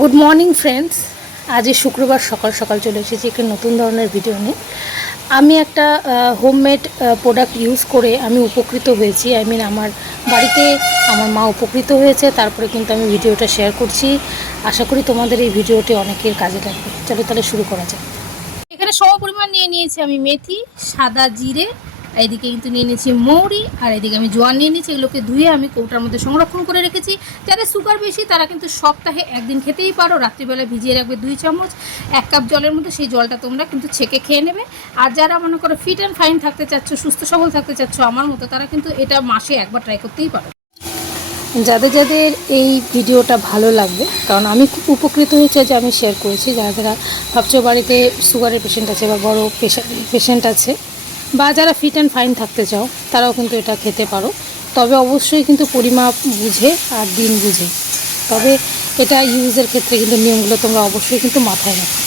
Good morning friends. আজ শুক্রবার সকাল সকাল চলে এসেছি একটা নতুন ধরনের ভিডিও নিয়ে। আমি একটা হোমমেড প্রোডাক্ট ইউজ করে আমি উপকৃত হয়েছি। আমার বাড়িতে আমার মা উপকৃত হয়েছে, তারপরে কিন্তু আমি ভিডিওটা শেয়ার করছি। আশা করি তোমাদের এই ভিডিওটি অনেকের কাজে লাগবে। চলো তাহলে শুরু করা যাক। এখানে সম পরিমাণ নিয়ে নিয়েছি আমি মেথি, সাদা জিরে, এদিকে কিন্তু নিয়ে নিয়েছি মৌরি, আর এদিকে আমি জোয়ান নিয়ে নিয়েছি। এগুলোকে ধুয়ে আমি কৌটার মধ্যে সংরক্ষণ করে রেখেছি। যাদের সুগার বেশি তারা কিন্তু সপ্তাহে একদিন খেতেই পারো। রাত্রিবেলা ভিজিয়ে রাখবে 2 চামচ 1 কাপ জলের মধ্যে, সেই জলটা তোমরা কিন্তু ছেঁকে খেয়ে নেবে। আর যারা মনে করো ফিট অ্যান্ড ফাইন থাকতে চাচ্ছ, সুস্থ সবল থাকতে চাচ্ছ আমার মতো, তারা কিন্তু এটা মাসে একবার ট্রাই করতেই পারো। যাদের যাদের এই ভিডিওটা ভালো লাগবে, কারণ আমি খুব উপকৃত হয়েছি যে আমি শেয়ার করেছি। যারা যারা ভাবছো বাড়িতে সুগারের পেশেন্ট আছে বা বড় পেশেন্ট আছে, বা যারা ফিট অ্যান্ড ফাইন থাকতে চাও, তারাও কিন্তু এটা খেতে পারো। তবে অবশ্যই কিন্তু পরিমাপ বুঝে আর দিন বুঝে। তবে এটা ইউজের ক্ষেত্রে কিন্তু নিয়মগুলো তোমরা অবশ্যই কিন্তু মাথায় রাখো।